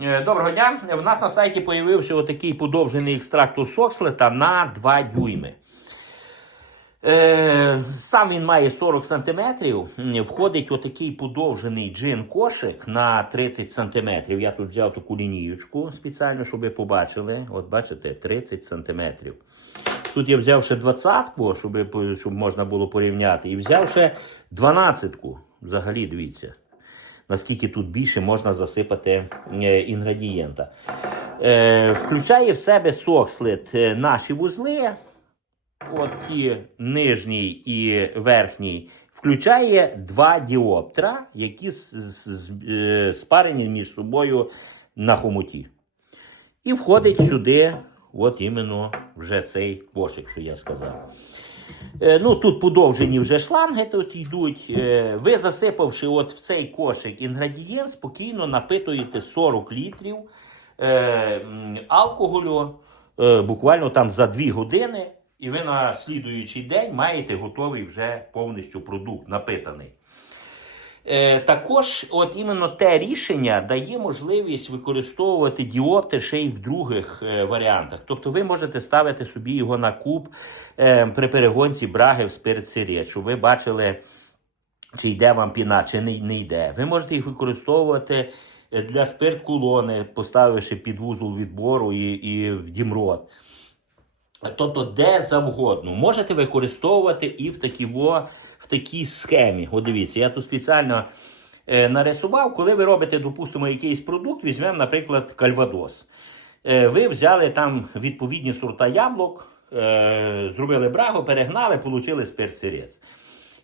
Е, Доброго дня. В нас на сайті появився отакий подовжений екстрактор сокслета на 2 дюйми. Е, Сам він має 40 см. Входить отакий подовжений джин кошик на 30 см. Я тут взяв таку лінієчку спеціально, щоб ви побачили. От бачите, 30 см. Тут я взяв ще 20-ку, щоб, щоб можна було порівняти. І взяв ще 12-ку. Взагалі, дивіться наскільки тут більше можна засипати е, інгредієнта. Е, включає в себе сокслет е, наші вузли, от ті нижній і верхній. Включає два діоптра, які спарені між собою на хомуті. І входить сюди, от іменно вже цей кошик, що я сказав. Е, Ну, тут подовжені вже шланги тут йдуть. Е, Ви засипавши от в цей кошик інгредієнт, спокійно напитуєте 40 літрів е, алкоголю буквально там за 2 години, і ви на слідуючий день маєте готовий вже повністю продукт напитаний. Е, також, от іменно те рішення дає можливість використовувати діопти ще й в других е, варіантах. Тобто ви можете ставити собі його на куб е, при перегонці браги в спирт-сирі, щоб ви бачили, чи йде вам піна, чи не, йде. Ви можете їх використовувати для спирт-кулони, поставивши під вузол відбору і, і в дімрот. Тобто, де завгодно. Можете використовувати і в такій, в такій схемі. От дивіться, я тут спеціально е, нарисував, коли ви робите, допустимо, якийсь продукт, візьмемо, наприклад, кальвадос. Е, ви взяли там відповідні сорта яблук, е, зробили брагу, перегнали, отримали спирт-сирець.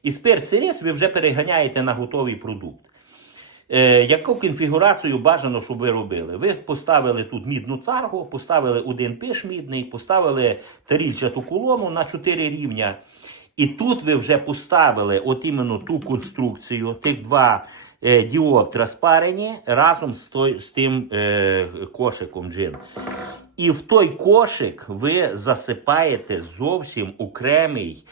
І спирт-сирець ви вже переганяєте на готовий продукт. Е, яку конфігурацію бажано, щоб ви робили? Ви поставили тут мідну царгу, поставили один пиш мідний, поставили тарільчату колону на 4 рівня. І тут ви вже поставили от іменно ту конструкцію, тих два е, діоптра спарені разом з, той, з тим е, кошиком джин. І в той кошик ви засипаєте зовсім окремий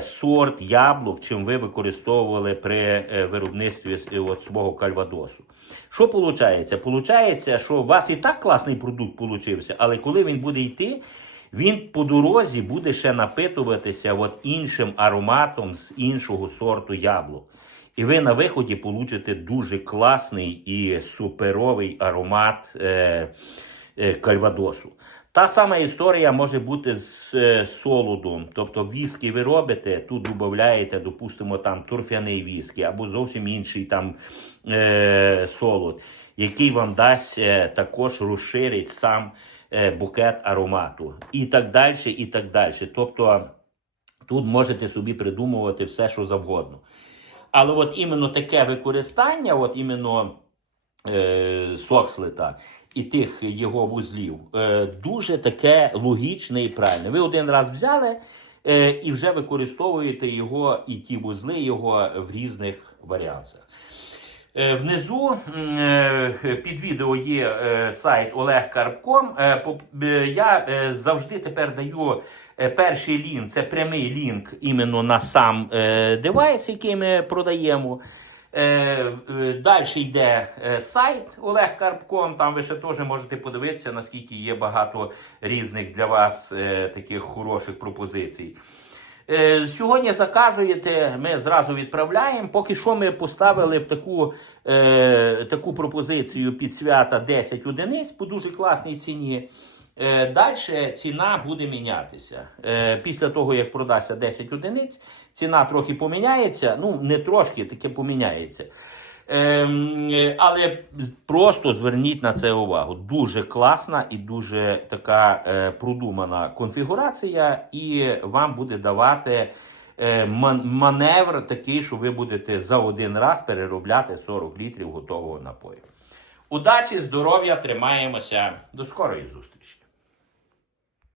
сорт яблук, чим ви використовували при е, виробництві е, от свого кальвадосу. Що виходить? Получається, що у вас і так класний продукт получився, але коли він буде йти, він по дорозі буде ще напитуватися от іншим ароматом з іншого сорту яблук. І ви на виході получите дуже класний і суперовий аромат е, е, кальвадосу. Та сама історія може бути з е, солодом. Тобто віскі ви робите, тут додаєте, допустимо, там торфяний віскі або зовсім інший там е, солод, який вам дасть е, також розширить сам е, букет аромату. І так далі, і так далі. Тобто тут можете собі придумувати все, що завгодно. Але от іменно таке використання, от іменно е, сокслета і тих його вузлів, е, дуже таке логічне і правильне. Ви один раз взяли е, і вже використовуєте його і ті вузли його в різних варіаціях. Е, Внизу під відео є сайт Олег Карпком. Я завжди тепер даю перший лінк, це прямий лінк іменно на сам девайс, який ми продаємо. Далі йде е, сайт Олег Карпком. Там ви ще теж можете подивитися, наскільки є багато різних для вас е, таких хороших пропозицій. Е, Сьогодні заказуєте, ми зразу відправляємо. Поки що ми поставили в таку, е, таку пропозицію під свята 10 одиниць по дуже класній ціні. Е, Далі ціна буде мінятися. Е, Після того, як продасться 10 одиниць, ціна трохи поміняється. Ну, не трошки, таке поміняється. Ем, але просто зверніть на це увагу. Дуже класна і дуже така е, продумана конфігурація, і вам буде давати маневр такий, що ви будете за один раз переробляти 40 літрів готового напою. Удачі, здоров'я, тримаємося. До скорої зустрічі!